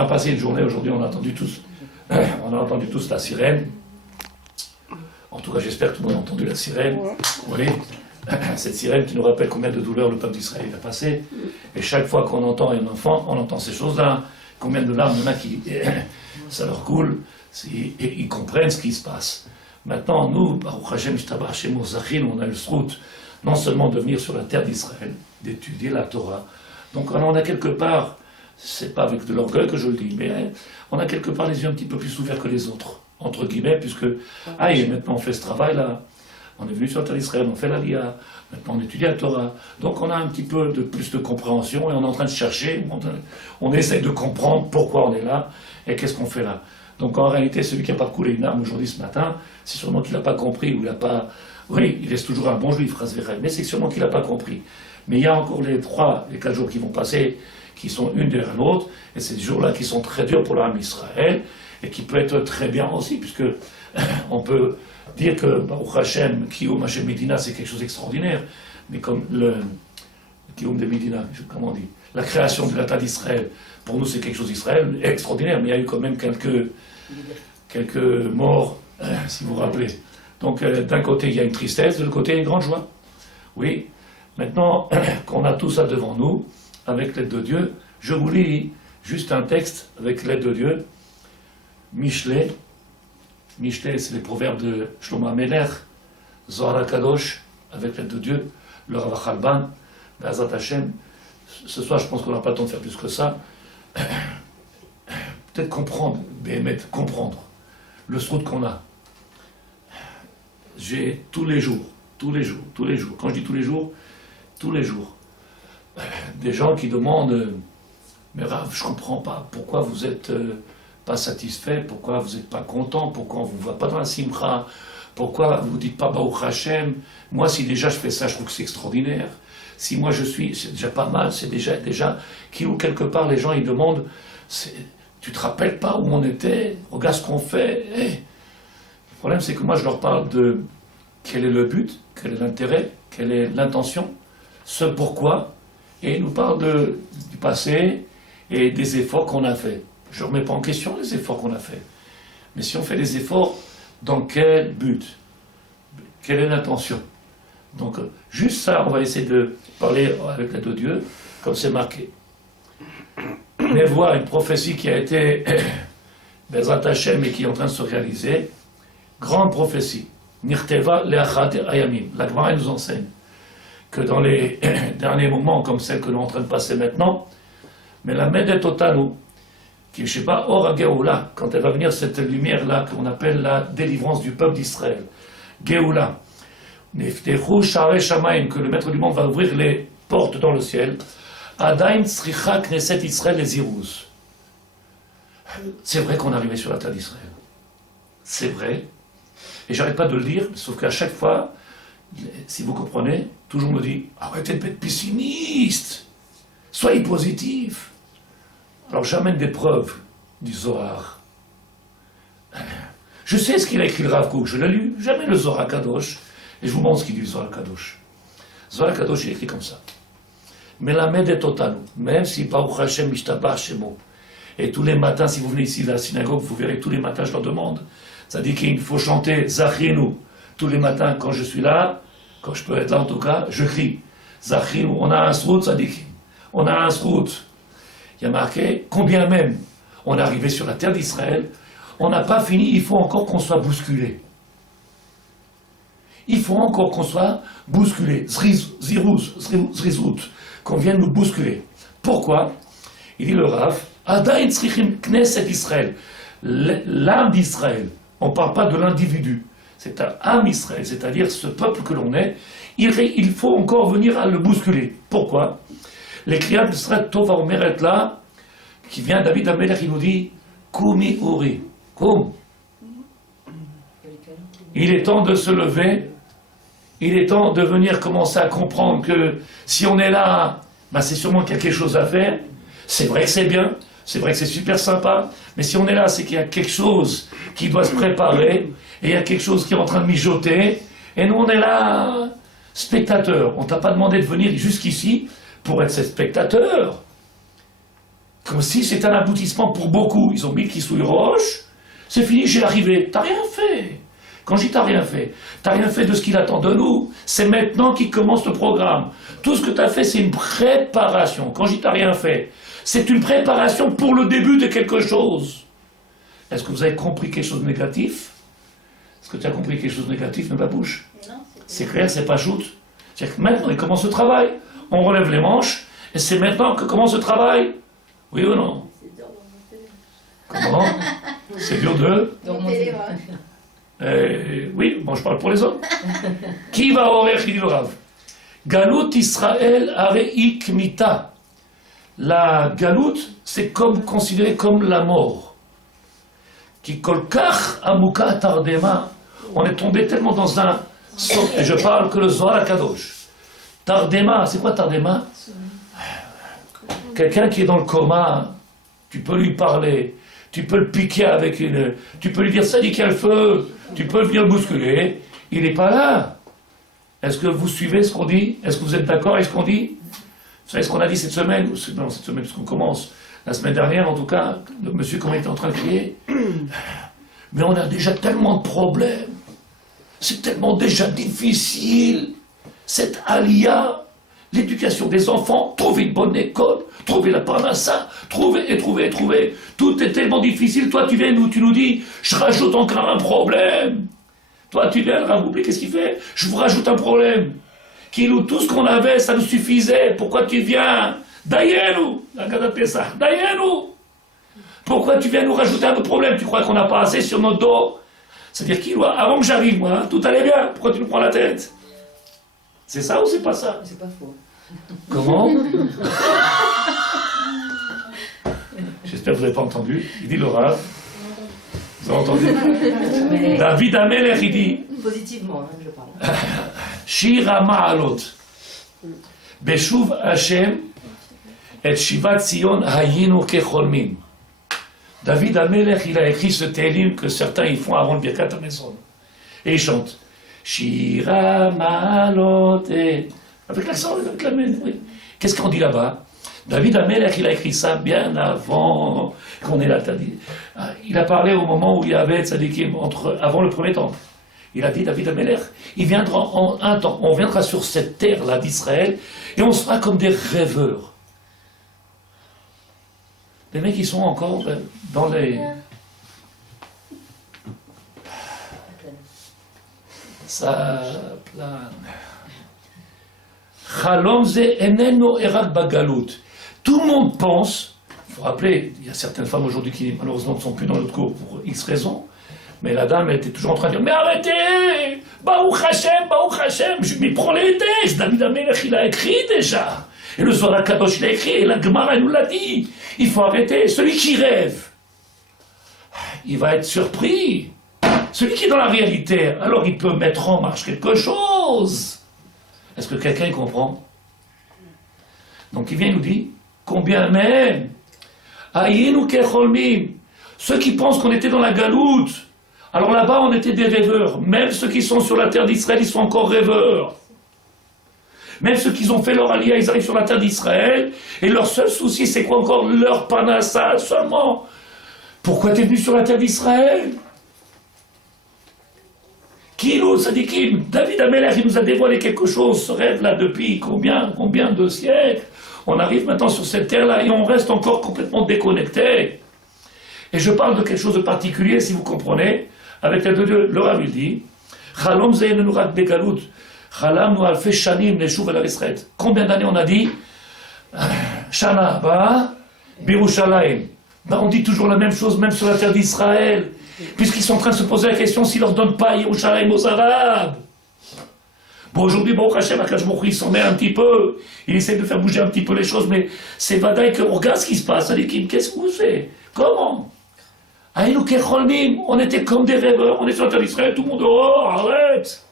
a passé une journée aujourd'hui, on a entendu tous la sirène. En tout cas, j'espère que tout le monde a entendu la sirène. Vous voyez, cette sirène qui nous rappelle combien de douleurs le peuple d'Israël a passé. Et chaque fois qu'on entend un enfant, on entend ces choses-là. Combien de larmes il y en a qui, ça leur coule, et ils comprennent ce qui se passe. Maintenant, nous, Baruch Hashem, on a eu le srout, non seulement de venir sur la terre d'Israël, d'étudier la Torah. Donc on a quelque part, c'est pas avec de l'orgueil que je le dis, mais on a quelque part les yeux un petit peu plus ouverts que les autres, entre guillemets, puisque, et maintenant on fait ce travail-là, on est venu sur la terre d'Israël, on fait la Lia, maintenant on étudie la Torah. Donc on a un petit peu de plus de compréhension et on est en train de chercher, on essaie de comprendre pourquoi on est là et qu'est-ce qu'on fait là. Donc en réalité, celui qui n'a pas coulé une arme aujourd'hui, ce matin, c'est sûrement qu'il n'a pas compris ou il n'a pas... Oui, il reste toujours un bon juif, mais c'est sûrement qu'il n'a pas compris. Mais il y a encore les 4 jours qui vont passer, qui sont une derrière l'autre, et ces jours-là qui sont très durs pour l'âme d'Israël, et qui peut être très bien aussi, puisque on peut dire que Baruch Hashem, Kiyum Hashem Medina, c'est quelque chose d'extraordinaire, mais comme le Kiyum de Medina, comment on dit, la création de l'État d'Israël, pour nous c'est quelque chose d'extraordinaire, mais il y a eu quand même quelques morts, si vous vous rappelez. Donc d'un côté il y a une tristesse, de l'autre côté il y a une grande joie. Oui, maintenant qu'on a tout ça devant nous, avec l'aide de Dieu, je vous lis juste un texte avec l'aide de Dieu. Mishlei, c'est les proverbes de Shlomo HaMelech, Zohar HaKadosh, avec l'aide de Dieu, le Rav Chalban, Be'ezrat Hashem. Ce soir, je pense qu'on n'a pas le temps de faire plus que ça. Peut-être comprendre le srout qu'on a. J'ai tous les jours, quand je dis tous les jours, des gens qui demandent, mais Rav, je ne comprends pas, pourquoi vous n'êtes pas satisfait, pourquoi vous n'êtes pas content, pourquoi on ne vous voit pas dans la simcha, pourquoi vous ne dites pas Baruch Hashem, moi si déjà je fais ça, je trouve que c'est extraordinaire, si moi je suis, c'est déjà pas mal, c'est déjà, ou quelque part les gens ils demandent, tu te rappelles pas où on était, regarde ce qu'on fait, Le problème c'est que moi je leur parle de quel est le but, quel est l'intérêt, quelle est l'intention, ce pourquoi, et ils nous parlent du passé et des efforts qu'on a fait. Je ne remets pas en question les efforts qu'on a fait. Mais si on fait des efforts, dans quel but? Quelle est l'intention? Donc, juste ça, on va essayer de parler avec l'aide de Dieu, comme c'est marqué. Mais voir une prophétie qui a été Be'ezrat Hashem et qui est en train de se réaliser, grande prophétie. Nirteva le'achad ayamim. La Gemara nous enseigne que dans les derniers moments, comme celle que nous sommes en train de passer maintenant, mais la Medet Otanu, qui je ne sais pas, Or HaGeoula, quand elle va venir cette lumière-là, qu'on appelle la délivrance du peuple d'Israël, Geoula, Neftechu Sha'arei Shamayim, que le maître du monde va ouvrir les portes dans le ciel, Adain Tzricha Knesset Israël les Ziruz. C'est vrai qu'on est arrivé sur la terre d'Israël. C'est vrai. Et j'arrête pas de le dire, sauf qu'à chaque fois, si vous comprenez, toujours me dit, arrêtez de être pessimiste, soyez positif. Alors j'amène des preuves du Zohar. Je sais ce qu'il a écrit le Rav Kook, je l'ai lu, j'amène le Zohar Kadosh, et je vous montre ce qu'il dit le Zohar Kadosh. Zohar Kadosh est écrit comme ça. Melamed et Otanu, même si Baruch Hashem Mishtabach Shemo, et tous les matins, si vous venez ici à la synagogue, vous verrez tous les matins, je leur demande, ça dit qu'il faut chanter Zachinu. Tous les matins, quand je suis là, quand je peux être là en tout cas, je crie Zachinu. On a un srout, ça dit on a un srout. Il y a marqué, combien même on est arrivé sur la terre d'Israël, on n'a pas fini, il faut encore qu'on soit bousculé. Il faut encore qu'on soit bousculé. Zrizout, qu'on vienne nous bousculer. Pourquoi? Il dit le Rav, Adain Tzrichim Knesset Israël, l'âme d'Israël. On ne parle pas de l'individu. C'est un âme Israël, c'est-à-dire ce peuple que l'on est. Il faut encore venir à le bousculer. Pourquoi? Les Kriyat d'Israël Tova Omeret là, qui vient David HaMelech, il nous dit Kumi Uri. Koum. Il est temps de se lever. Il est temps de venir commencer à comprendre que si on est là, ben c'est sûrement qu'il y a quelque chose à faire. C'est vrai que c'est bien, c'est vrai que c'est super sympa, mais si on est là, c'est qu'il y a quelque chose qui doit se préparer, et il y a quelque chose qui est en train de mijoter, et nous on est là, spectateurs. On t'a pas demandé de venir jusqu'ici pour être ces spectateurs. Comme si c'était un aboutissement pour beaucoup. Ils ont mis le Kisui Roche, c'est fini, j'ai arrivé. T'as rien fait. Quand je dis t'as rien fait de ce qu'il attend de nous. C'est maintenant qu'il commence le programme. Tout ce que tu as fait, c'est une préparation. Quand je dis t'as rien fait, c'est une préparation pour le début de quelque chose. Est-ce que vous avez compris quelque chose de négatif? Est-ce que tu as compris quelque chose de négatif, ne ma bouche? C'est clair, c'est pas shoot. C'est que maintenant, il commence le travail. On relève les manches, et c'est maintenant que commence le travail. Oui ou non? Comment? C'est dur de... oui, bon, je parle pour les hommes. Qui va au dit le Rav? Galout Israël areik mita. La galout, c'est comme considéré comme la mort. Qui kolkach amuka tardema. On est tombé tellement dans un... Et je parle que le Zohar Kadosh. Tardema, c'est quoi Tardema? Quelqu'un qui est dans le coma, tu peux lui parler, tu peux le piquer avec une... Tu peux lui dire, ça dit qu'il y a le feu, tu peux venir le bousculer, il n'est pas là. Est-ce que vous suivez ce qu'on dit? Est-ce que vous êtes d'accord avec ce qu'on dit? Vous savez ce qu'on a dit cette semaine? Non, cette semaine, parce qu'on commence. La semaine dernière, en tout cas, le monsieur, comment il était en train de crier. Mais on a déjà tellement de problèmes. C'est tellement déjà difficile. Cette alia, l'éducation des enfants, trouver une bonne école, trouver la parnassa, trouver. Tout est tellement difficile. Toi, tu viens tu nous dis, je rajoute encore un problème. Toi, tu viens, Rav, qu'est-ce qu'il fait? Je vous rajoute un problème. Tout ce qu'on avait, ça nous suffisait. Pourquoi tu viens? Dayenu, la Gada Pessah, Dayenu. Pourquoi tu viens nous rajouter un autre problème? Tu crois qu'on n'a pas assez sur notre dos? C'est-à-dire avant que j'arrive, moi, tout allait bien. Pourquoi tu nous prends la tête? C'est ça ou c'est pas ça? C'est pas faux. Comment? J'espère que vous n'avez pas entendu. Il dit le Rav. Vous avez entendu? Mais David Amelech, il dit positivement, hein, je parle. Shira Ma'alot. Beshuv Hashem et Shivat Zion hayinu kecholmin. David Amelech, il a écrit ce télim que certains ils font avant le Birkat HaMezon. Et il chante Shira Ma'alot. Avec l'accent, avec la main, oui. Qu'est-ce qu'on dit là-bas? David Amelech, il a écrit ça bien avant qu'on ait la... Il a parlé au moment où il y avait tzadikim, avant le premier temple. Il a dit, David Amelech, il viendra en un temps, on viendra sur cette terre-là d'Israël, et on sera comme des rêveurs. Les mecs, ils sont encore dans les... Ça plane. Chalom ze eneno erak bagalut. Tout le monde pense, il faut rappeler, il y a certaines femmes aujourd'hui qui malheureusement ne sont plus dans notre cours pour X raisons, mais la dame elle était toujours en train de dire, mais arrêtez, Baruch Hashem, mais prends les textes, David Amelech il a écrit déjà, et le Zohar Kadosh il a écrit, et la Gemara elle nous l'a dit, il faut arrêter, celui qui rêve, il va être surpris, celui qui est dans la réalité, alors il peut mettre en marche quelque chose. Est-ce que quelqu'un comprend? Donc il vient et nous dit, combien même Ayinu kecholmim. Ceux qui pensent qu'on était dans la galoute, alors là-bas on était des rêveurs. Même ceux qui sont sur la terre d'Israël, ils sont encore rêveurs. Même ceux qui ont fait leur alia, ils arrivent sur la terre d'Israël, et leur seul souci c'est quoi encore? Leur panassa seulement. Pourquoi tu es venu sur la terre d'Israël? Kilo Sadikim, David Amelech, il nous a dévoilé quelque chose, ce rêve-là, depuis combien de siècles? On arrive maintenant sur cette terre-là et on reste encore complètement déconnecté. Et je parle de quelque chose de particulier, si vous comprenez, avec l'aide de Dieu. Le Rav, il dit, Chalom ze'enenu rak begalut, Chalam nu alfei shanim leshuv el Israël. Combien d'années on a dit? Shana haba, Birushalayim. On dit toujours la même chose, même sur la terre d'Israël. Puisqu'ils sont en train de se poser la question s'ils ne leur donnent pas Yerushalayim aux Arabes. Bon, aujourd'hui, Baruch Hashem, Akadosh Baruch Hu, il s'en met un petit peu, il essaie de faire bouger un petit peu les choses, mais c'est vadaï qu'on regarde ce qui se passe à l'équipe. Qu'est-ce que vous faites? Comment? Aïnou kecholmim, on était comme des rêveurs, on est sur la terre d'Israël, tout le monde dehors, arrête!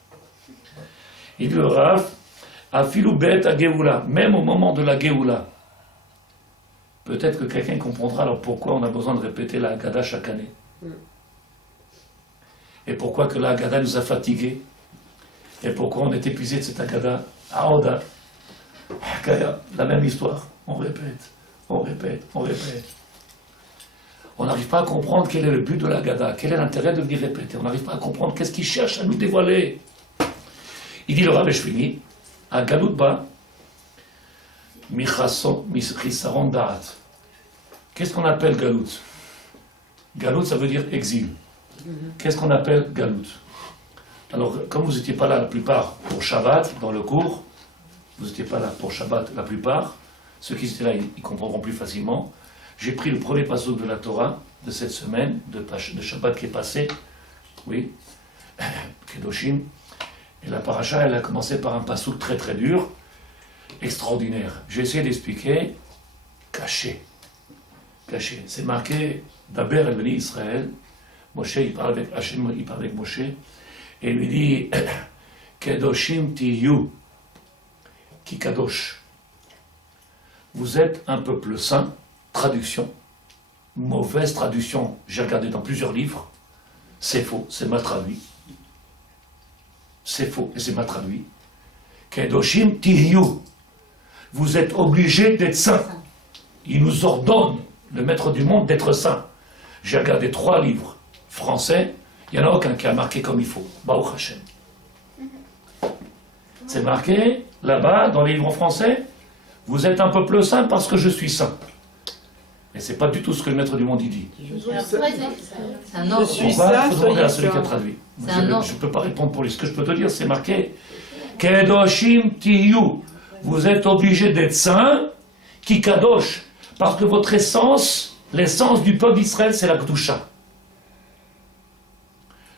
Il dit le Rav, Afilou bet à Géoula, même au moment de la Géoula. Peut-être que quelqu'un comprendra alors pourquoi on a besoin de répéter la Haggadah chaque année. Et pourquoi que la Haggadah nous a fatigués. Et pourquoi on est épuisé de cette Haggadah. Aoda, la même histoire, on répète. On répète, on répète. On n'arrive pas à comprendre quel est le but de la Gada, quel est l'intérêt de venir répéter. On n'arrive pas à comprendre qu'est-ce qu'il cherche à nous dévoiler. Il dit le Rav Eshvini, à Galout Ba, Michisaron Da'at. Qu'est-ce qu'on appelle Galout? Galout, ça veut dire exil. Qu'est-ce qu'on appelle Galout? Alors, comme vous n'étiez pas là la plupart pour Shabbat, dans le cours, vous n'étiez pas là pour Shabbat la plupart, ceux qui étaient là, ils comprendront plus facilement. J'ai pris le premier passouk de la Torah de cette semaine, de Shabbat qui est passé, oui, Kedoshim, et la paracha, elle a commencé par un passouk très très dur, extraordinaire. J'ai essayé d'expliquer, caché. Caché. C'est marqué, d'Aber el Beni Israël, Moshe, il parle avec Hachem, il parle avec Moshe, et il lui dit, Kedoshim tiyu, ki kadosh. Vous êtes un peuple saint, traduction, mauvaise traduction, j'ai regardé dans plusieurs livres, c'est faux, c'est mal traduit. C'est faux et c'est mal traduit. Kedoshim tiyu. Vous êtes obligés d'être saints. Il nous ordonne, le maître du monde, d'être saint. J'ai regardé 3 livres français, il n'y en a aucun qui a marqué comme il faut. Baruch Hashem. C'est marqué là-bas, dans les livres français, vous êtes un peuple saint parce que je suis saint. Mais c'est pas du tout ce que le maître du monde y dit. C'est un ordre. Pourquoi? Il faut demander à celui qui a traduit. Je ne peux pas répondre pour lui. Ce que je peux te dire, c'est marqué Kedoshim tiyu. Vous êtes obligés d'être saints, qui kadosh. Parce que votre essence, l'essence du peuple d'Israël, c'est la Kedusha.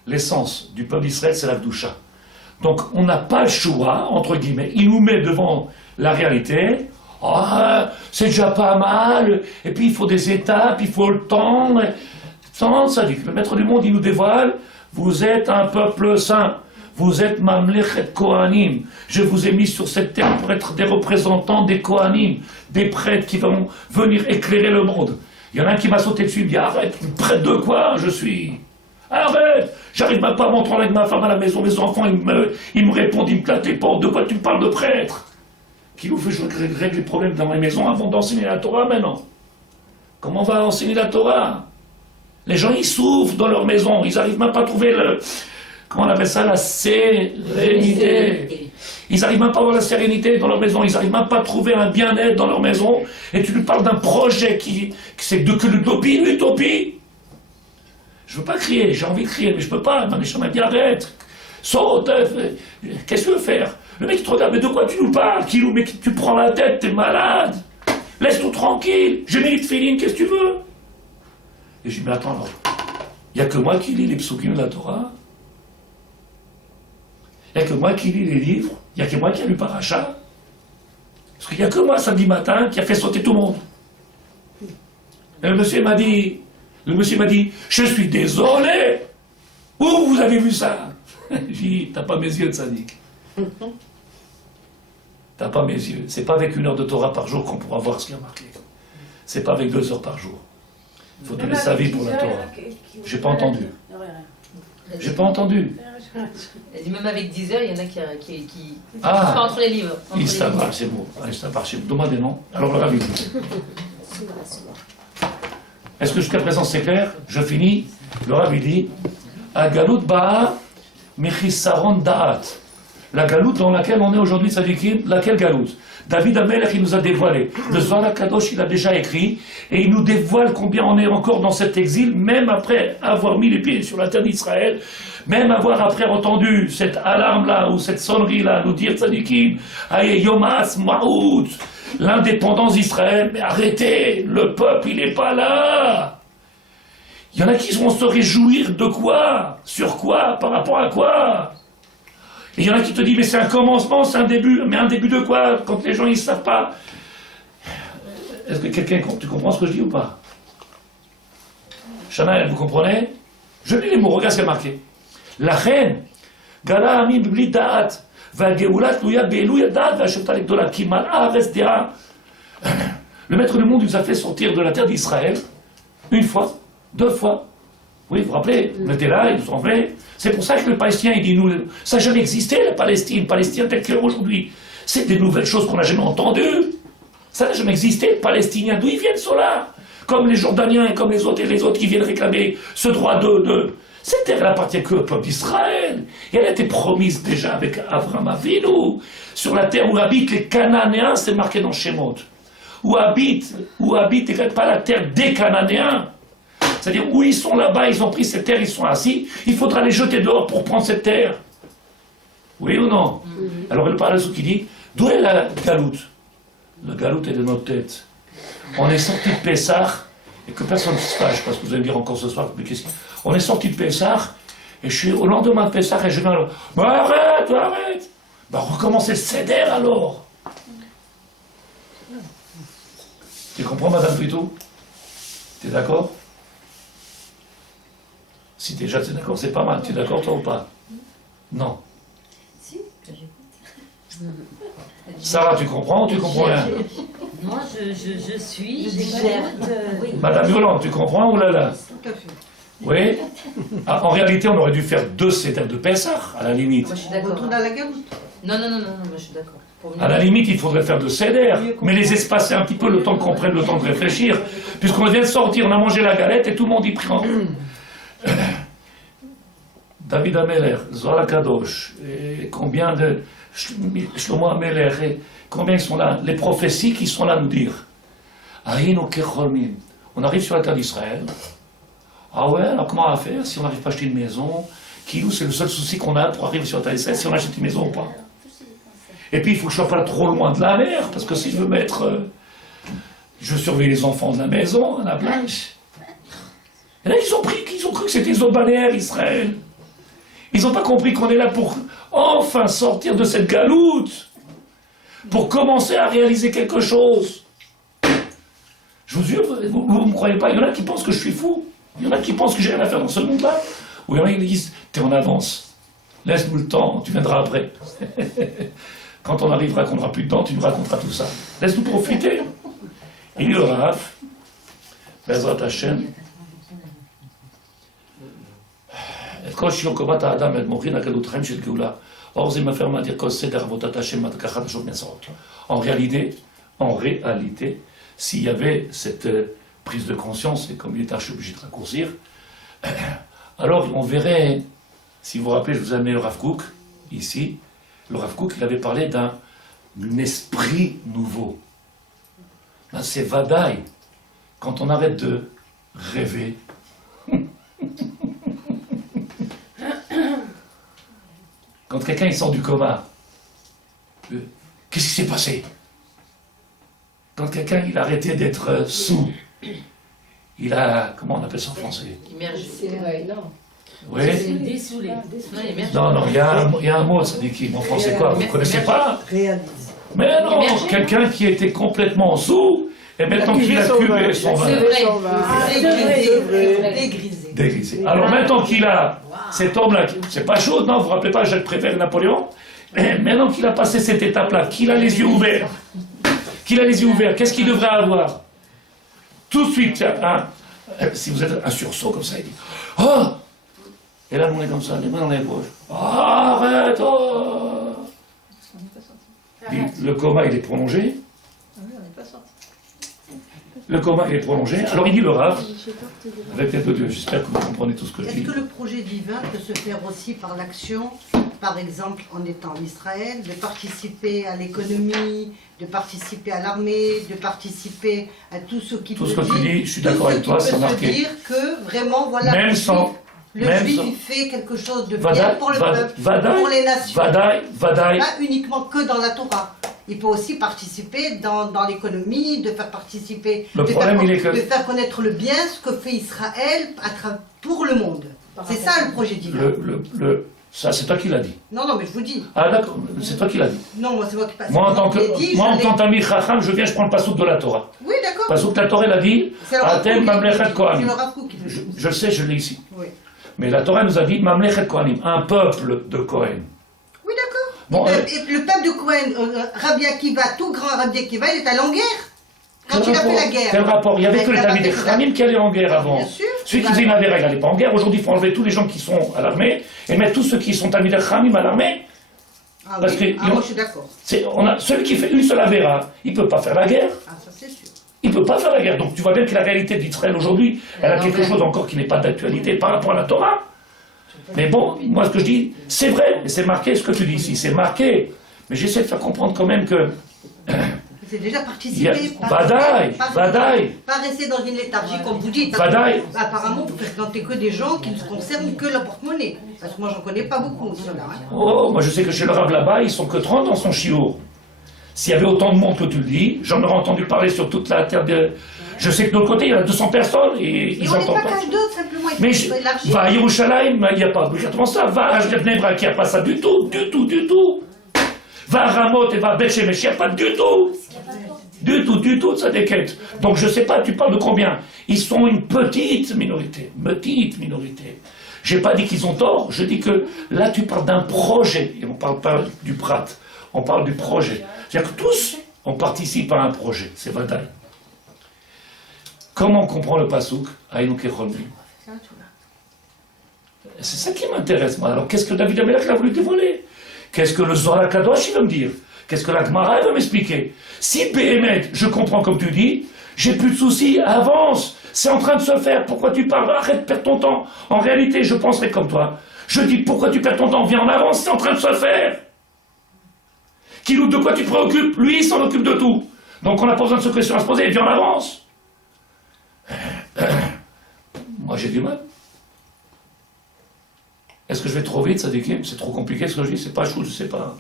L'essence du peuple d'Israël, c'est la Kedusha. Donc, on n'a pas le choix, entre guillemets. Il nous met devant la réalité. Ah, c'est déjà pas mal. Et puis, il faut des étapes, il faut le temps. Ça dit que le maître du monde, il nous dévoile. Vous êtes un peuple saint. Vous êtes Mamlechet Kohanim. Je vous ai mis sur cette terre pour être des représentants des Kohanim, des prêtres qui vont venir éclairer le monde. Il y en a un qui m'a sauté dessus, il me dit arrête, prêtre de quoi je suis? Arrête, j'arrive même pas à m'entendre avec ma femme à la maison, mes enfants, ils me répondent, ils me claquent les portes, de quoi tu me parles de prêtre? Qui vous fait régler les problèmes dans ma maison avant d'enseigner la Torah maintenant? Comment on va enseigner la Torah? Les gens, ils souffrent dans leur maison, ils n'arrivent même pas à trouver comment on appelle ça, la sérénité. Ils n'arrivent même pas à avoir la sérénité dans leur maison, ils n'arrivent même pas à trouver un bien-être dans leur maison, et tu lui parles d'un projet qui c'est que l'utopie, l'utopie. Je veux pas crier, j'ai envie de crier, mais je peux pas, ma chambre m'a dit arrête, saute, qu'est-ce que tu veux faire? Le mec il te regarde, mais de quoi tu nous parles? Mais tu prends la tête, t'es malade, laisse-nous tranquille, j'ai mis les tefilines, qu'est-ce que tu veux? Et je dis, mais attends, il n'y a que moi qui lis les psukim de la Torah. Il n'y a que moi qui lis les livres, il n'y a que moi qui a lu Paracha. Parce qu'il n'y a que moi samedi matin qui a fait sauter tout le monde. Et le monsieur m'a dit, je suis désolé. Où vous avez vu ça? J'ai dit, t'as pas mes yeux de sadique. T'as pas mes yeux. C'est pas avec 1 heure de Torah par jour qu'on pourra voir ce qu'il y a marqué. C'est pas avec 2 heures par jour. Il faut donner sa vie pour la Torah. J'ai pas entendu. J'ai pas entendu. Elle dit même avec 10 heures, il y en a qui Ah, pas entre les livres. Il s'abat, c'est beau. Il s'abat, c'est beau. Demandez non. Alors le Rav, est-ce que jusqu'à présent c'est clair? Je finis. Le Rav dit Agalout ba'a mechisaron da'at. La galoute dans laquelle on est aujourd'hui, tzadikim, laquelle galoute? David Amelech, il nous a dévoilé. Le Zohar Kadosh, il a déjà écrit, et il nous dévoile combien on est encore dans cet exil, même après avoir mis les pieds sur la terre d'Israël, même avoir après entendu cette alarme-là, ou cette sonnerie-là, nous dire tzadikim, aïe, yomas, ma'out, l'indépendance d'Israël, mais arrêtez, le peuple, il n'est pas là. Il y en a qui vont se réjouir de quoi? Sur quoi? Par rapport à quoi? Et il y en a qui te disent, mais c'est un commencement, c'est un début. Mais un début de quoi? Quand les gens, ils ne savent pas. Est-ce que tu comprends ce que je dis ou pas? Chanel, vous comprenez? Je lis les mots, regarde ce qui est marqué. La reine, Gala Ami Bibli Da'at, Vageulat Louya Be'elu Yadat, Vachepta Lekdola, Kimal Ares Dea. Le maître du monde nous a fait sortir de la terre d'Israël, 1 fois, 2 fois. Oui, vous vous rappelez, on était là, ils nous ont enlevé. C'est pour ça que le Palestinien, il dit, nous, ça jamais existé, la Palestine telle qu'elle est aujourd'hui. C'est des nouvelles choses qu'on n'a jamais entendues. Ça n'a jamais existé. Les Palestiniens, d'où ils viennent ceux-là? Comme les Jordaniens et comme les autres qui viennent réclamer ce droit de... Cette terre n'appartient que au peuple d'Israël. Et elle a été promise déjà avec Abraham Avinu. Sur la terre où habitent les Cananéens, c'est marqué dans Shemot. Où habite pas la terre des Cananéens. C'est-à-dire où ils sont là-bas, ils ont pris cette terre, ils sont assis. Il faudra les jeter dehors pour prendre cette terre. Oui ou non? Alors le parasou qui dit, d'où est la galoute? La galoute est de notre tête. On est sorti de Pessah, et que personne ne se fâche, parce que vous allez me dire encore ce soir, mais qu'est-ce qu'il... On est sorti de Pessah, et je suis au lendemain de Pessah, et je viens alors, bah arrête! Bah recommencez le Seder alors! Tu comprends, Madame Fritou? T'es d'accord? Si déjà t'es d'accord, c'est pas mal. Tu es d'accord toi ou pas? Non. Si, Sarah, tu comprends ou tu comprends rien? Moi, je suis, j'écoute. oui. Madame Yolande, tu comprends ou là là? Tout à fait. Oui? Ah, en réalité, on aurait dû faire 2 Seder de Pessah, à la limite. Moi, je suis On d'accord. retourne à la galoute. Non, moi, je suis d'accord. Pour venir- À la limite, il faudrait faire 2 Seder, mais les espacer un petit peu le temps qu'on prenne le temps de réfléchir. Puisqu'on vient de sortir, on a mangé la galette et tout le monde y prend. David Ameler, Zohar Kadosh, et combien de Shlomo Ameler, et combien ils sont là, les prophéties qui sont là à nous dire. Ahinu kecholmin. On arrive sur la terre d'Israël. Ah ouais, alors comment on va faire si on n'arrive pas à acheter une maison? Kilou, c'est le seul souci qu'on a pour arriver sur la terre d'Israël, si on achète une maison ou pas. Et puis il faut que je ne sois pas trop loin de la mer, parce que si je veux mettre. Je surveille les enfants de la maison, à la plage. Et là, ils ont cru que c'était une zone balnéaire, Israël. Ils n'ont pas compris qu'on est là pour enfin sortir de cette galoute, pour commencer à réaliser quelque chose. Je vous jure, vous ne me croyez pas, il y en a qui pensent que je suis fou. Il y en a qui pensent que j'ai rien à faire dans ce monde-là. Ou il y en a qui disent, t'es en avance, laisse-nous le temps, tu viendras après. Quand on arrivera, qu'on n'aura plus de temps, tu nous raconteras tout ça. Laisse-nous profiter. Et il y aura, Bezrat Hashem, כל שיום קובת האדם את מוחין הקלות חיים של גאולה. אור זה מפר מהדיר כל סדר עבודת השם ככה חדשות נעשות. En réalité, s'il y avait cette prise de conscience, et comme il est archi obligé de raccourcir, alors on verrait, si vous vous rappelez, je vous ai amené le Rav Kook, ici, le Rav Kook, il avait parlé d'un esprit nouveau. Là, c'est Vadaï, quand on arrête de rêver, quand quelqu'un il sort du coma, qu'est-ce qui s'est passé? Quand quelqu'un il a arrêté d'être sous, il a, comment on appelle ça en français? Immergé. Oui. Dessoulé. Non, immergé. Non, il y a un mot, ça dit qui? En français quoi? Vous ne connaissez pas? Réalise. Mais non, Immergé. quelqu'un qui était complètement sous, et maintenant qu'il a cubé son vin. C'est vrai. Dégrisé. Dégrisé. Alors maintenant qu'il a cet homme-là, c'est pas chaud, non, vous vous rappelez pas, Jacques Prévert et Napoléon? Maintenant qu'il a passé cette étape-là, qu'il a les yeux ouverts, qu'est-ce qu'il devrait avoir? Tout de suite, si vous êtes un sursaut comme ça, il dit oh! Et là, on est comme ça, les mains dans les poches. Arrête! Oh! Le coma, il est prolongé. Le coma, il est prolongé. Alors il dit le Rav, avec l'aide de Dieu, j'espère que vous comprenez tout ce que je Est-ce dis. que le projet divin peut se faire aussi par l'action, par exemple en étant en Israël, de participer à l'économie, de participer à l'armée, de participer à tout ce qui Tout peut ce que tu dis, je suis d'accord avec toi, c'est marqué. dire que vraiment, voilà, Même le sans- juif, même le juif sans- il fait quelque chose de bien Vadaï, pour le peuple, Vadaï, pour les nations. Vadaï, Pas uniquement que dans la Torah. Il peut aussi participer dans l'économie, de faire participer, Le problème, il est que- de faire connaître le bien, ce que fait Israël pour le monde. C'est ça le projet divin. ça, c'est toi qui l'as dit. Non, mais je vous dis. Ah, d'accord, c'est toi qui l'as dit. Non, moi, c'est moi qui passe. Moi, en tant Je l'ai dit, qu'ami Chacham, je viens, je prends le pasouk de la Torah. Oui, d'accord. Pasouk de la Torah, elle a dit C'est le Rav Atem Kook Mamlechet qui le Kohanim. dit. C'est le Rav Kook qui le dit. Je le sais, je l'ai ici. Oui. Mais la Torah nous a dit Mamlechet Kohanim, un peuple de Kohen. Oui, d'accord. Bon, Et le peuple de Cohen, Rabbi Akiva, tout grand Rabbi Akiva, il est allé en guerre. Quand il a fait la guerre. Quel rapport? Il n'y avait que les Avec Talmidei Chachamim qui allaient en guerre avant. Bien sûr. Celui qui faisait une avera, il n'allait pas en guerre. Aujourd'hui, il faut enlever tous les gens qui sont à l'armée et mettre tous ceux qui sont Talmidei Chachamim à l'armée. Ah Parce oui, que moi je suis d'accord. celui qui fait une seule avéra, il ne peut pas faire la guerre. Ah, ça c'est sûr. Il ne peut pas faire la guerre. Donc tu vois bien que la réalité d'Israël aujourd'hui, elle a quelque chose encore qui n'est pas d'actualité par rapport à la Torah. Mais bon, moi ce que je dis, c'est vrai, c'est marqué ce que tu dis ici, c'est marqué. Mais j'essaie de faire comprendre quand même que... C'est déjà participer. Vadaï. Pas rester dans une léthargie comme vous dites. Vadaï. Apparemment, vous fréquentez que des gens qui ne concernent que leur porte-monnaie. Parce que moi, j'en connais pas beaucoup, ceux-là. Hein. Oh, moi je sais que chez le Rav là-bas, ils sont que 30 dans son chiour. S'il y avait autant de monde que tu le dis, j'en aurais entendu parler sur toute la terre de... Je sais que de l'autre côté, il y a 200 personnes et ils on n'est entendent pas pas. qu'à deux, simplement. Mais va à Yerushalayim, il n'y a pas obligatoirement ça. Va à Bnei Brak, il n'y a pas ça du tout. Va à Ramoth et va à Beth Shemesh, il n'y a pas du tout. Du tout, ça déquête. Donc je ne sais pas, tu parles de combien? Ils sont une petite minorité. Je n'ai pas dit qu'ils ont tort, je dis que là tu parles d'un projet, et on ne parle pas du Prat, on parle du projet. C'est-à-dire que tous, on participe à un projet, c'est Vadaï. Comment on comprend le Passouk? C'est ça qui m'intéresse, moi. Alors qu'est-ce que David Amelech a voulu dévoiler? Qu'est-ce que le Zohar Kadosh il veut me dire? Qu'est-ce que la Gemara veut m'expliquer? Si Béhémet, je comprends comme tu dis, j'ai plus de soucis, avance, c'est en train de se faire, pourquoi tu parles? Arrête de perdre ton temps. En réalité, je penserai comme toi. Je dis, pourquoi tu perds ton temps? Viens en avance, c'est en train de se faire. Kilou, de quoi tu te préoccupes? Lui, il s'en occupe de tout. Donc on n'a pas besoin de se questions à se poser, viens en avance. Moi, j'ai du mal. Est-ce que je vais trop vite, Sadikim? C'est trop compliqué ce que je dis, c'est pas chou, je sais pas.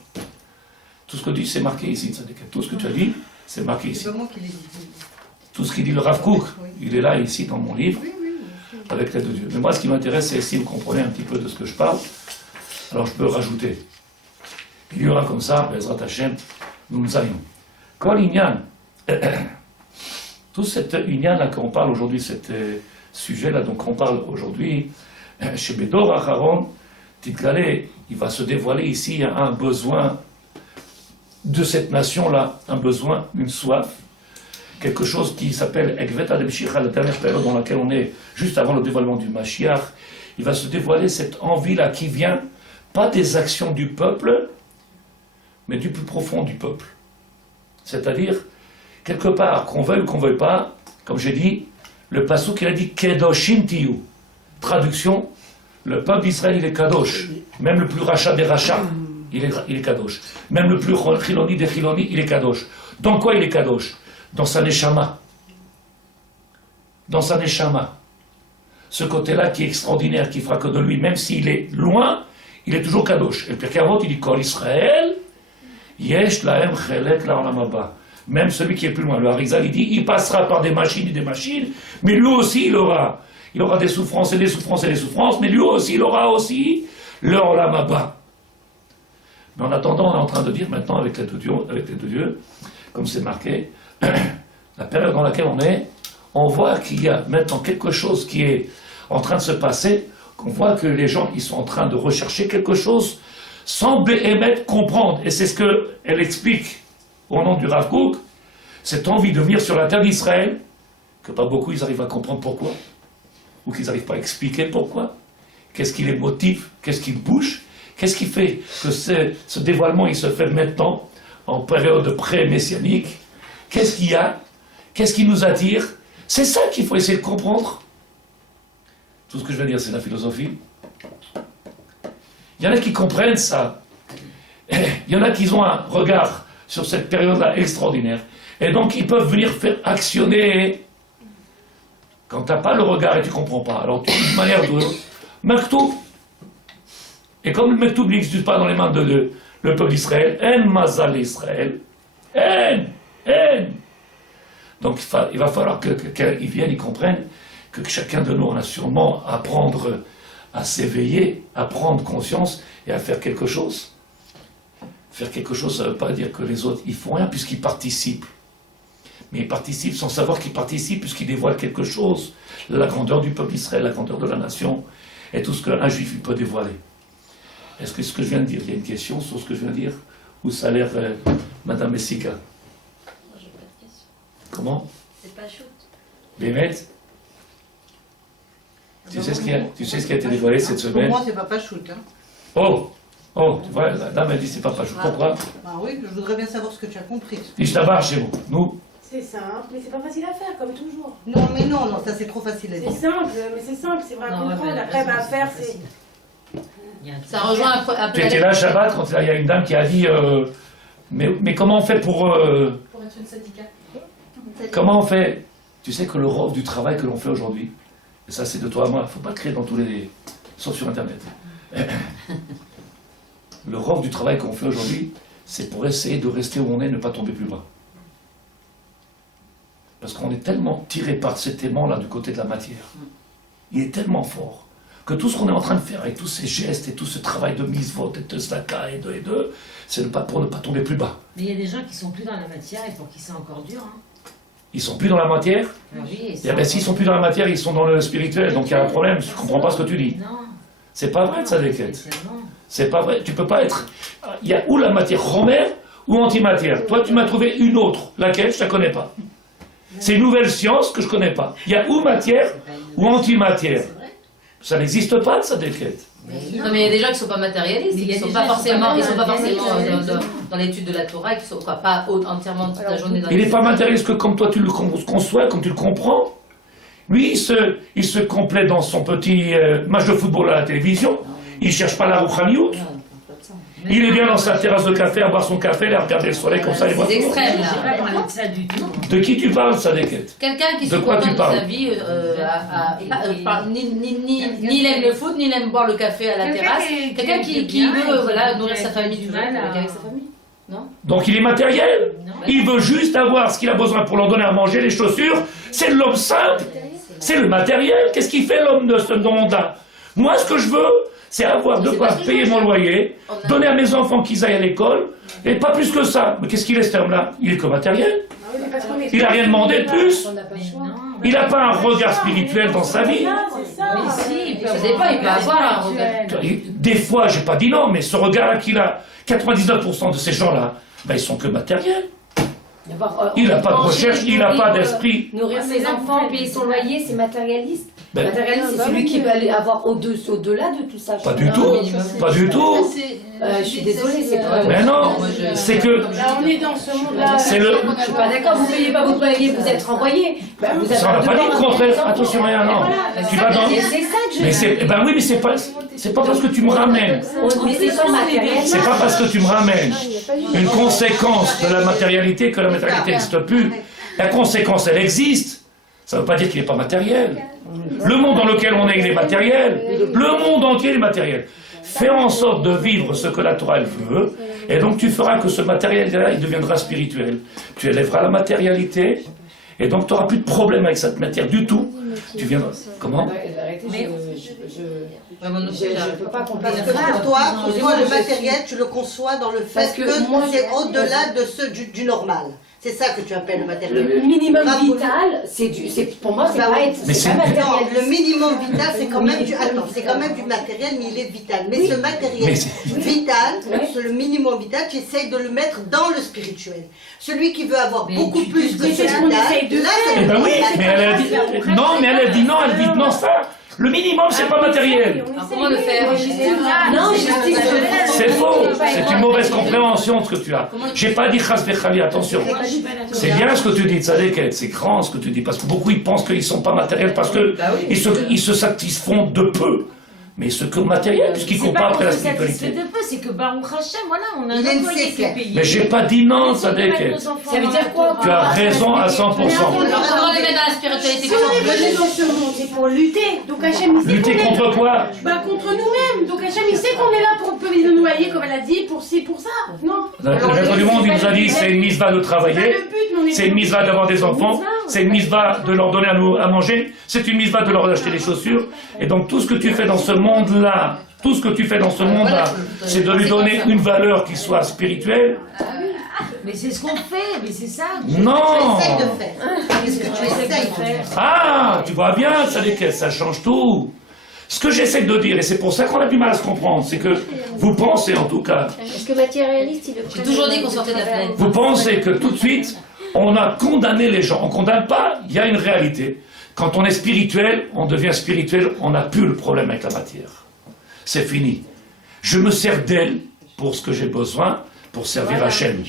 Tout ce que tu dis, c'est marqué ici, Sadikim. Tout ce que tu as dit, c'est marqué ici. C'est pas moi qui l'ai dit. Tout ce qu'il dit le Rav Kook, Oui. il est là, ici, dans mon livre, avec l'aide de Dieu. Mais moi, ce qui m'intéresse, c'est si vous comprenez un petit peu de ce que je parle, alors je peux rajouter. Il y aura comme ça, Bezrat Hashem, nous allons. Kol Inyan, tout cet Inyan-là qu'on parle aujourd'hui, cet sujet-là dont on parle aujourd'hui, chez Bédor Acharon, Titgalé, il va se dévoiler ici un besoin de cette nation-là, un besoin, une soif, quelque chose qui s'appelle Ekvet Ademshicha, la dernière période dans laquelle on est, juste avant le dévoilement du Mashiach. Il va se dévoiler cette envie-là qui vient, pas des actions du peuple, mais du plus profond du peuple. C'est-à-dire, quelque part, qu'on veuille ou qu'on ne veuille pas, comme j'ai dit, le passouk il a dit Kedoshim Tiyu. Traduction, le peuple d'Israël il est Kadosh. Même le plus rachat des rachats, il est Kadosh. Même le plus chiloni des chiloni, il est Kadosh. Dans quoi il est Kadosh? Dans sa neshama. Dans sa neshama. Ce côté-là qui est extraordinaire, qui fera que de lui, même s'il est loin, il est toujours Kadosh. Et le Pirkei Avot, il dit Kol Israël, yesh lahem chelek la'olam haba. Même celui qui est plus loin. Le Harizal, il dit, il passera par des machines et des machines, mais lui aussi, il aura des souffrances et des souffrances et des souffrances, mais lui aussi, il aura aussi le olam haba. Mais en attendant, on est en train de dire maintenant, avec l'aide de Dieu, comme c'est marqué, la période dans laquelle on voit qu'il y a maintenant quelque chose qui est en train de se passer, qu'on voit que les gens, ils sont en train de rechercher quelque chose sans béhémet comprendre. Et c'est ce qu'elle explique au nom du Rav Kook, cette envie de venir sur la terre d'Israël, que pas beaucoup ils arrivent à comprendre pourquoi, ou qu'ils n'arrivent pas à expliquer pourquoi, qu'est-ce qui les motive, qu'est-ce qui les bouge, qu'est-ce qui fait que ce dévoilement il se fait maintenant, en période pré-messianique, qu'est-ce qu'il y a, qu'est-ce qui nous attire, c'est ça qu'il faut essayer de comprendre. Tout ce que je veux dire, c'est la philosophie. Il y en a qui comprennent ça, il y en a qui ont un regard sur cette période-là extraordinaire. Et donc, ils peuvent venir faire actionner. Quand tu n'as pas le regard et tu ne comprends pas, alors tu as une manière de Mektoub. Et comme le Mektoub n'existe pas dans les mains de le peuple d'Israël, En Mazal Israël, En. Donc, il va falloir qu'ils viennent, ils comprennent que chacun de nous, on a sûrement à apprendre à s'éveiller, à prendre conscience et à faire quelque chose. Faire quelque chose, ça ne veut pas dire que les autres, ils font rien puisqu'ils participent. Mais ils participent sans savoir qu'ils participent puisqu'ils dévoilent quelque chose. La grandeur du peuple d'Israël, la grandeur de la nation, et tout ce qu'un juif il peut dévoiler. Est-ce que ce que je viens de dire, il y a une question sur ce que je viens de dire? Ou ça a l'air Madame Messika? Moi, j'ai pas de question. Comment? C'est pas shoot. Bémet? Tu sais ce qui a été dévoilé cette semaine? Pour moi, c'est pas shoot. Hein. Oh! Oh, tu vois, la dame, elle dit c'est pas Pachout. Pourquoi? Bah oui, je voudrais bien savoir ce que tu as compris. Ishtabar chez vous. Nous, C'est simple, mais c'est pas facile à faire, comme toujours. Non, mais non, non, ça c'est trop facile à C'est dire. simple, mais c'est simple, c'est vrai à Non, ouais, comprendre. mais Après, là, à faire, c'est... Il y a un- Ça rejoint un peu tu étais là Shabbat quand il y a une dame qui a dit mais comment on fait pour Pour être une syndicat. comment on fait? Tu sais que le rôle du travail que l'on fait aujourd'hui, et ça c'est de toi à moi, il ne faut pas le créer dans tous les... sauf sur internet. Le rôle du travail qu'on fait aujourd'hui, c'est pour essayer de rester où on est, ne pas tomber plus bas. Parce qu'on est tellement tiré par cet aimant-là du côté de la matière. Il est tellement fort que tout ce qu'on est en train de faire avec tous ces gestes et tout ce travail de misvot et de slaka et de, c'est pour ne pas tomber plus bas. Mais il y a des gens qui sont plus dans la matière et pour qui c'est encore dur. Hein. Ils sont plus dans la matière. Ah oui, et Et ça, ben, s'ils sont plus dans la matière, ils sont dans le spirituel. Donc il y a un problème. Je comprends pas ce que tu dis. Non. C'est pas vrai de ça, des quêtes. Spécialement. C'est pas vrai. Tu peux pas être. Il y a ou la matière romaine ou antimatière. Toi, tu m'as trouvé une autre. Laquelle? Je la connais pas. C'est une nouvelle science que je connais pas. Il y a ou matière ou antimatière. Ça n'existe pas, ça, des quêtes. Non, mais il y a des gens qui ne sont pas matérialistes, Mais il y a qui ne des sont pas gens qui sont forcément, pas ils sont pas forcément matérialistes. dans l'étude de la Torah, qui ne sont pas entièrement toute la journée dans Il les... n'est pas matérialiste que comme toi tu le conçois, comme tu le comprends. Lui, il se complète dans son petit match de football à la télévision. Il ne cherche pas la rouchaniout. Il est bien dans sa terrasse de café à boire son café, à regarder le soleil comme ça. Il voit C'est extrême, J'ai là. pas parlé de ça du tout. De qui tu parles, ça, des quêtes? Quelqu'un qui De se quoi tu contente de parles? sa vie, ni il aime le foot, ni il aime boire le café à la terrasse. Quelqu'un qui veut voilà, nourrir sa famille, tu veux, avec sa famille. Non? Donc il est matériel. Il veut juste avoir ce qu'il a besoin pour leur donner à manger, les chaussures. C'est l'homme simple. C'est le matériel. Qu'est-ce qu'il fait l'homme de ce monde-là? Moi, ce que je veux, c'est avoir de quoi payer mon loyer, donner à mes enfants qu'ils aillent à l'école, et pas plus que ça. Mais qu'est-ce qu'il est, cet homme-là? Il est que matériel. Il n'a rien demandé de plus. Il n'a pas un regard spirituel dans sa vie. C'est ça. Mais si, Ça dépend, il peut avoir un regard. Des fois, j'ai pas dit non, mais ce regard-là qu'il a, 99% de ces gens-là, ben, ils sont que matériels. Il n'a pas de recherche, il n'a pas d'esprit. Nourrir ses enfants, payer son loyer, c'est matérialiste. Ben, Matérialiste, c'est celui qui peut aller avoir au-delà de tout ça. pas du tout, pas du tout. Je suis désolée, c'est pas... Mais non, c'est que Là, on est dans ce monde-là. c'est le. Je suis pas d'accord, vous payez pas votre loyer, vous êtes renvoyé. Ben, vous êtes Ça, on n'a pas dit le contraire. Attention, rien, non. Tu vas dans. C'est ça que je Mais c'est, eh ben oui, mais c'est pas parce que tu me ramènes. Mais c'est pas matériel. C'est pas parce que tu me ramènes une conséquence de la matérialité que la matérialité n'existe plus. La conséquence, elle existe. Ça ne veut pas dire qu'il n'est pas matériel. Le monde dans lequel on est, il est matériel. Le monde entier est matériel. Fais en sorte de vivre ce que la Torah elle veut, et donc tu feras que ce matériel-là, il deviendra spirituel. Tu élèveras la matérialité, et donc tu n'auras plus de problème avec cette matière du tout. Tu viendras. Comment? Je peux pas comprendre. Parce que pour toi, le matériel, tu le conçois dans le fait Parce que que moi, c'est au-delà de ce du normal. C'est ça que tu appelles le matériel. Le minimum Bravo. vital, pour moi, c'est Bah pas, oui. Mais c'est pas c'est- matériel. Non, le minimum vital, c'est quand même du. Attends, c'est quand même du matériel, mais il est vital. Mais ce matériel Mais c'est- vital, Oui. c'est le minimum vital, tu essayes de le mettre dans le spirituel. Celui qui veut avoir Mais beaucoup tu- plus que mais ce c'est ce qu'on essaye vital, de là, faire. c'est Eh ben oui, mais elle a dit non, mais elle a dit non, elle dit non, ça. Le minimum, c'est pas matériel. Alors, comment le faire? Non, C'est faux. C'est une mauvaise compréhension de ce que tu as. J'ai pas dit chas vechali, attention. C'est bien ce que tu dis, Tzadeket, c'est grand ce que tu dis, parce que beaucoup ils pensent qu'ils sont pas matériels parce que ils se satisfont de peu. Mais ce que matériel, puisqu'ils C'est courent pas pas après qu'on la se satisfait spiritualité. de peu, c'est que Baruch Hashem, voilà, on a Il a un une employé qui est séquelle. payé. Mais j'ai pas dit non, Tzadeket. Ça veut dire quoi? Tu as raison à 100%. Alors, comment les mettre dans la spiritualité? Si on est venu dans ce monde, c'est pour lutter. Donc Hachem, il sait Lutter qu'on est contre quoi? bah, contre nous-mêmes. Donc Hachem, il sait qu'on est là pour payer le noyer, comme elle a dit, pour ci, pour ça. Non. Le maître du monde, il nous a dit c'est une mitzvah de C'est pas travailler, le but, mais on est c'est une mitzvah d'avoir des enfants, c'est une mitzvah de leur donner à manger, c'est une mitzvah de leur acheter des chaussures. Et donc tout ce que tu fais dans ce monde-là, tout ce que tu fais dans ce monde-là, c'est de lui donner une valeur qui soit spirituelle. Mais c'est ce qu'on fait, mais c'est ça. Non! Essaye de faire. Qu'est-ce que tu essayes de faire? Ah, tu vois bien, ça change tout. Ce que j'essaie de dire, et c'est pour ça qu'on a du mal à se comprendre, c'est que vous pensez en tout cas, Est-ce que matérialiste, il le J'ai toujours dit qu'on sortait de la planète. vous pensez que tout de suite, on a condamné les gens. On condamne pas, il y a une réalité. Quand on est spirituel, on devient spirituel, on n'a plus le problème avec la matière. C'est fini. Je me sers d'elle pour ce que j'ai besoin, pour servir Hachem.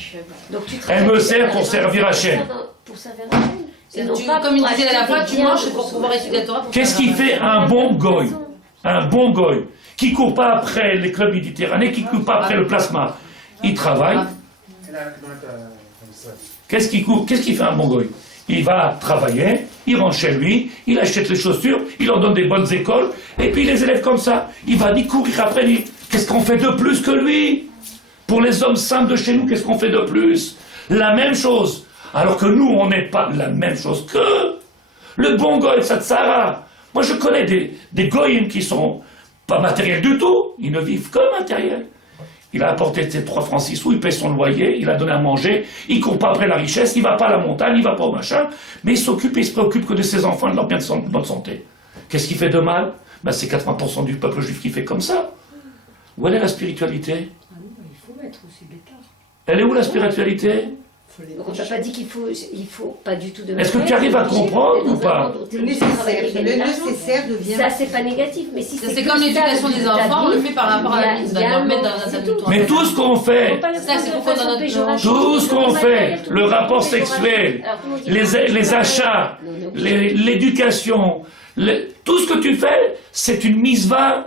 Donc, tu Elle me sert pour servir Hachem. Pour servir Hachem. Et non pas Comme il pour disait la fois, acheter tu des manges biens pour pouvoir étudier la Torah. pour Qu'est-ce faire qui fait un bon goy? Un bon goy qui court pas après les clubs méditerranéens, qui court pas après le plasma. Il travaille. Qu'est-ce qui fait un bon goy? Il va travailler, il rentre chez lui, il achète les chaussures, il leur donne des bonnes écoles, et puis les élèves comme ça, il va ni courir après lui. Qu'est-ce qu'on fait de plus que lui? Pour les hommes simples de chez nous, qu'est-ce qu'on fait de plus? La même chose. Alors que nous, on n'est pas la même chose que le bon goy, Satsara. Moi, je connais des goyim qui sont pas matériels du tout, ils ne vivent que matériel. Il a apporté ses 3 francs 6 sous, il paie son loyer, il a donné à manger, il court pas après la richesse, il va pas à la montagne, il va pas au machin, mais il s'occupe et il se préoccupe que de ses enfants et de leur bien de bonne santé. Qu'est-ce qui fait de mal? Ben, c'est 80% du peuple juif qui fait comme ça. Où est la spiritualité? Il faut être aussi bêta. Elle est où la spiritualité? Donc on t'a pas dit qu'il faut pas du tout de Est-ce que tu arrives à comprendre ou pas? Le nécessaire devient... Ça, c'est pas négatif, mais si C'est comme l'éducation des enfants, on le fait par rapport à la vie. On doit le mettre dans un adulte. Mais tout ce qu'on fait, Ça, c'est pourquoi dans notre tout ce qu'on fait, le rapport sexuel, les achats, l'éducation, tout ce que tu fais, c'est une misva.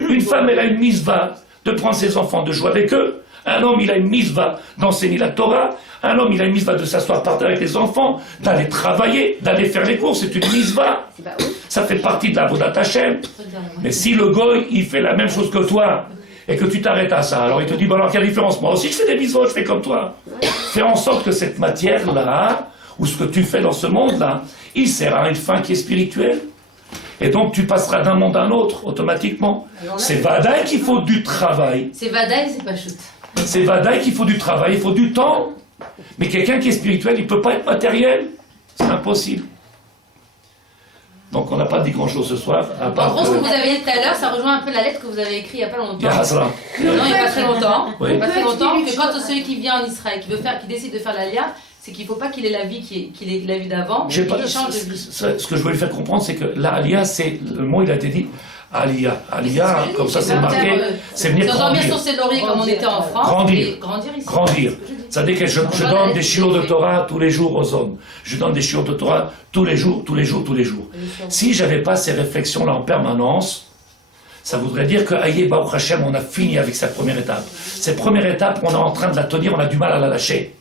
Une femme, elle a une misva de prendre ses enfants, de jouer avec eux. Un homme, il a une misva d'enseigner la Torah. Un homme, il a une misva de s'asseoir par terre avec les enfants, d'aller travailler, d'aller faire les courses. C'est une misva. Ça fait partie de la Vodat Hashem. Mais si le goy, il fait la même chose que toi, et que tu t'arrêtes à ça, alors il te dit, bon alors quelle différence? Moi aussi je fais des misvot, je fais comme toi. Fais en sorte que cette matière-là, ou ce que tu fais dans ce monde-là, il sert à une fin qui est spirituelle. Et donc tu passeras d'un monde à un autre, automatiquement. C'est Vadaï qu'il faut du travail. C'est Vadaï, c'est pas chute. C'est Vadaï qu'il faut du travail, il faut du temps. Mais quelqu'un qui est spirituel, il ne peut pas être matériel. C'est impossible. Donc on n'a pas dit grand-chose ce soir. À part En gros, ce que vous avez dit tout à l'heure, ça rejoint un peu la lettre que vous avez écrite il n'y a pas longtemps. Il y a Hasra. Non, il n'y a pas très longtemps. Oui. Il n'y a pas très longtemps que quand celui qui vient en Israël, qui décide de faire l'Alia, c'est qu'il ne faut pas qu'il ait la vie qu'il ait la vie d'avant, mais J'ai qu'il pas- change de vie. Ce que je veux lui faire comprendre, c'est que la Aliyah, c'est le mot, il a été dit Aliyah. Aliyah, C'est ce que comme je ça dis, c'est marqué, c'est venir dormir grandir. sur ses lauriers comme on était en France, Grandir. et grandir ici. Grandir. Ça veut dire que je donne des chiots de Torah tous les jours aux hommes. Je donne des chiots de Torah tous les jours, tous les jours, tous les jours. Si j'avais pas ces réflexions-là en permanence, ça voudrait dire que Aïe Baruch Hashem, on a fini avec cette première étape. Cette première étape, on est en train de la tenir, on a du mal à la lâcher.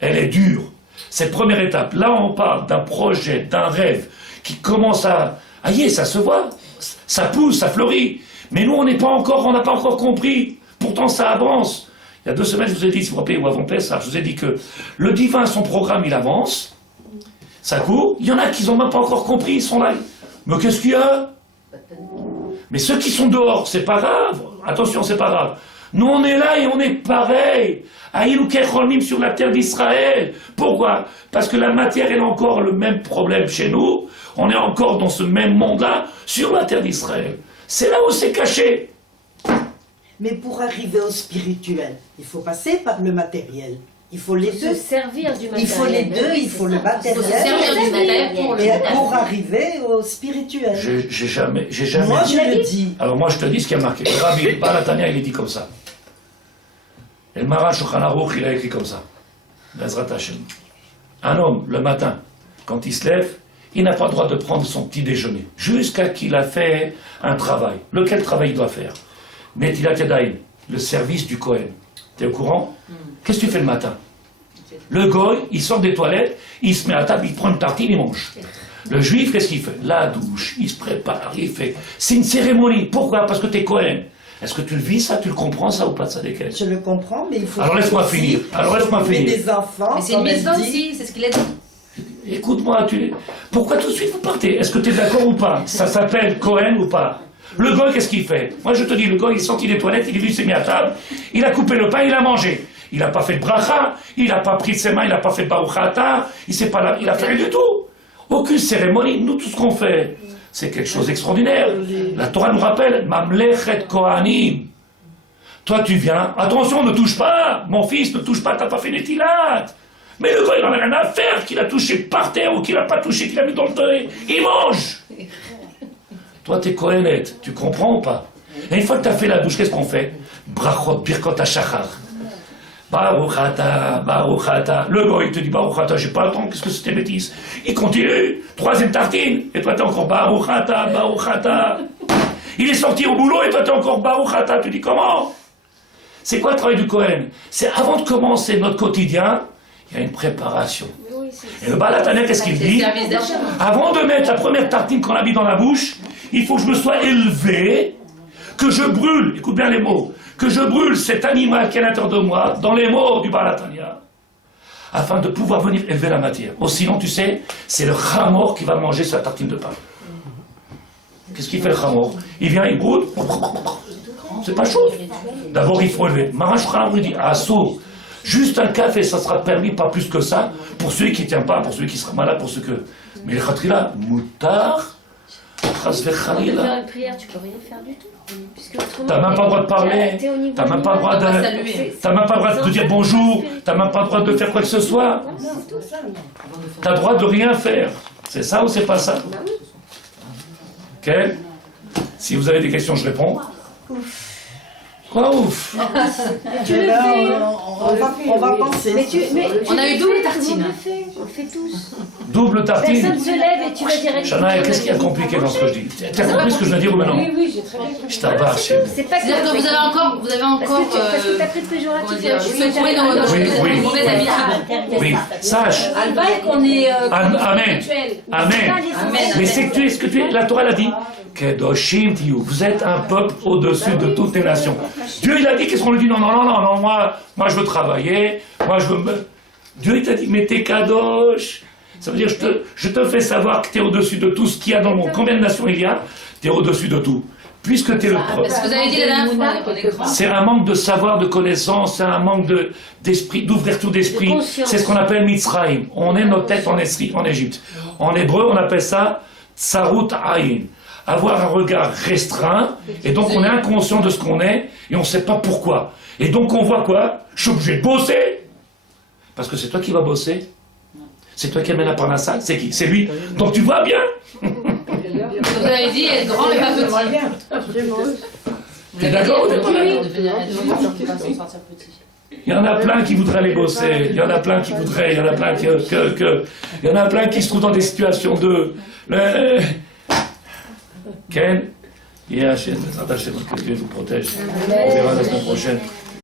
Elle est dure. Cette première étape, là on parle d'un projet, d'un rêve qui commence à... Aïe, ça se voit, ça pousse, ça fleurit. Mais nous, on n'a pas encore compris. Pourtant, ça avance. Il y a 2 semaines, je vous ai dit, si vous vous rappelez, ou avant Pessah, je vous ai dit que le divin, son programme, il avance, ça court. Il y en a qui n'ont même pas encore compris, ils sont là. Mais qu'est-ce qu'il y a? Mais ceux qui sont dehors, c'est pas grave. Attention, c'est pas grave. Nous, on est là et on est pareil. Aïlou Kecholmim sur la terre d'Israël. Pourquoi? Parce que la matière, elle a encore le même problème chez nous. On est encore dans ce même monde-là, sur la terre d'Israël. C'est là où c'est caché. Mais pour arriver au spirituel, il faut passer par le matériel. Il faut les Se deux. servir du matériel. Il faut les deux, il faut le Il faut se matériel. servir du matériel pour le Et matériel. pour arriver au spirituel. J'ai jamais Moi, dit. je le dis. Alors moi, je te dis ce qui a marqué. Le Rabbi Balatania, il est dit comme ça. Et le Maran Shulchan Aruch, il a écrit comme ça. Bezrat Hashem. Un homme, le matin, quand il se lève, il n'a pas le droit de prendre son petit déjeuner. Jusqu'à qu'il a fait un travail. Lequel travail il doit faire? Netilat Yadayim, le service du Kohen. T'es au courant? Qu'est-ce que tu fais le matin? Le goy, il sort des toilettes, il se met à table, il prend une tartine, il mange. Le juif, qu'est-ce qu'il fait? La douche, il se prépare, il fait... C'est une cérémonie. Pourquoi? Parce que t'es Kohen. Est-ce que tu le vis ça? Tu le comprends ça ou pas, ça desquels? Je le comprends, mais il faut... Alors laisse-moi aussi finir. Alors laisse-moi s'occuper finir. des enfants, Mais c'est une comme elle maison dit. aussi, c'est ce qu'il a dit. Écoute-moi, pourquoi tout de suite vous partez? Est-ce que tu es d'accord ou pas? Ça s'appelle Cohen ou pas? Le goy, qu'est-ce qu'il fait? Moi, je te dis, le goy, il est sorti des toilettes, il est venu, il s'est mis à table, il a coupé le pain, il a mangé. Il n'a pas fait de bracha, il n'a pas pris de ses mains, il n'a pas fait de baruchata, il a fait rien du tout. Aucune cérémonie. Nous, tout ce qu'on fait, c'est quelque chose d'extraordinaire. La Torah nous rappelle, Mamlechet Kohanim. Toi, tu viens, attention, ne touche pas, mon fils, ne touche pas, t'as pas fait Netilat. Mais le gars, il n'en a rien à faire, qu'il a touché par terre ou qu'il n'a pas touché, qu'il a mis dans le thé. Il mange. Toi, t'es Kohenet, tu comprends ou pas? Et une fois que tu as fait la bouche, qu'est-ce qu'on fait? Brachot, birkot hashachar. Baruch ata, Baruch ata. Le gars, il te dit Baruch ata, j'ai pas le temps, qu'est-ce que c'était bêtise? Il continue, troisième tartine, et toi t'es encore Baruch ata, Baruch ata. Il est sorti au boulot, et toi t'es encore Baruch ata. Tu dis comment? C'est quoi le travail du Kohen? C'est avant de commencer notre quotidien, il y a une préparation. Et le Baal HaTanya, qu'est-ce qu'il dit? Avant de mettre la première tartine qu'on a mis dans la bouche, il faut que je me sois élevé, que je brûle, écoute bien les mots, que je brûle cet animal qui est à l'intérieur de moi, dans les mots du Baal HaTanya, afin de pouvoir venir élever la matière. Oh, sinon, tu sais, c'est le chamor qui va manger sa tartine de pain. Qu'est-ce qu'il fait le chamor? Il vient, il brûle, c'est pas chaud. D'abord, il faut élever. Marash Khamr, il dit, ah, sourd. Juste un café, ça sera permis, pas plus que ça, pour celui qui ne tient pas, pour celui qui sera malade, pour ceux que... Mais le khatrila, moutar, chas vechalila. Faire une prière, tu peux rien faire du tout. T'as même pas le droit de parler, t'as même pas le droit de... T'as même pas le droit de dire bonjour, t'as même pas le droit de faire quoi que ce soit. T'as le droit de rien faire. C'est ça ou c'est pas ça? Ok? Si vous avez des questions, je réponds. Quoi ouf? Tu le fais. On va penser. On a eu double tartine. On le fait tous. Double tartine. Personne se lève et tu vas direct. Shana, qu'est-ce qu'il y a de compliqué dans ce que je dis? T'as compris ce que je viens de dire ou maintenant? Oui, j'ai très bien compris. Je t'abarre, C'est pas C'est-à-dire que vous avez encore, parce que t'as pris de péjoratif. comment dire, secoué dans votre mauvaise habitude. Oui, sache. Alba, qu'on est Amen. Amen. Mais c'est que tu es ce que tu es. La Torah l'a dit. Kedoshim tiyu. Vous êtes un peuple au-dessus de toutes les nations. Dieu il a dit, qu'est-ce qu'on lui dit? Non, moi je veux travailler, moi je veux me... Dieu il t'a dit, mais t'es kadosh. Ça veut dire, je te fais savoir que t'es au-dessus de tout ce qu'il y a dans le monde. Combien de nations il y a? T'es au-dessus de tout. Puisque t'es le peuple. Parce que vous avez dit la dernière fois, on est écran. C'est un manque de savoir, de connaissance, c'est un manque d'esprit, d'ouverture d'esprit. C'est ce qu'on appelle Mitzrayim. On est nos têtes en Égypte. En hébreu, on appelle ça Tsarut Ayin. Avoir un regard restreint, et donc on est inconscient de ce qu'on est, et on ne sait pas pourquoi. Et donc on voit quoi? Je suis obligé de bosser. Parce que c'est toi qui vas bosser. C'est toi qui amène la parnassa. C'est qui? C'est lui. Donc tu vois bien. Vous avez dit être grand mais pas petit. T'es d'accord? Il y en a plein qui voudraient aller bosser, il y en a plein qui voudraient, il y en a plein il y en a plein qui se trouvent dans des situations de... Ken, que Dieu vous protège. On verra la semaine prochaine.